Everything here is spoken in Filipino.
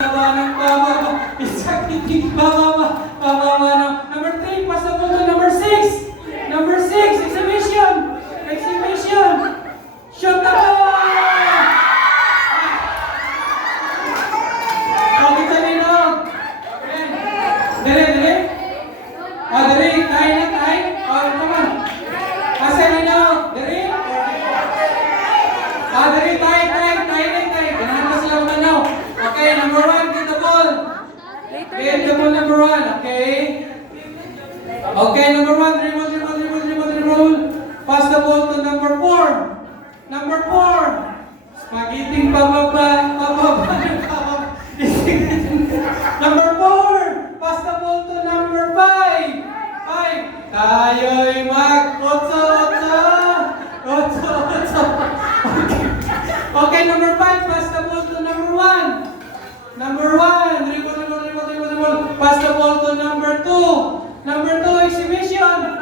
Number 3, pass the ball to number 6. Number 6, exhibition. Exhibition. Shoot the ball. Okay, talino. Dali. Dali, tayo na. Come on. Asa nino? Dali. Dali, tayo. Ganahan ka sila manaw. Okay, number 1, get the ball. Get the ball, number 1. Okay. Okay, number 1, dribble. Pass the ball to number 4. Number 4. Spaghetti pababa. Number 4. Pass the ball to number 5. Tayo'y mag-otso. Okay, number 5. Pass the ball to number 1. Number 1. Dribble. Pass the ball to number 2. Number 2, exhibition.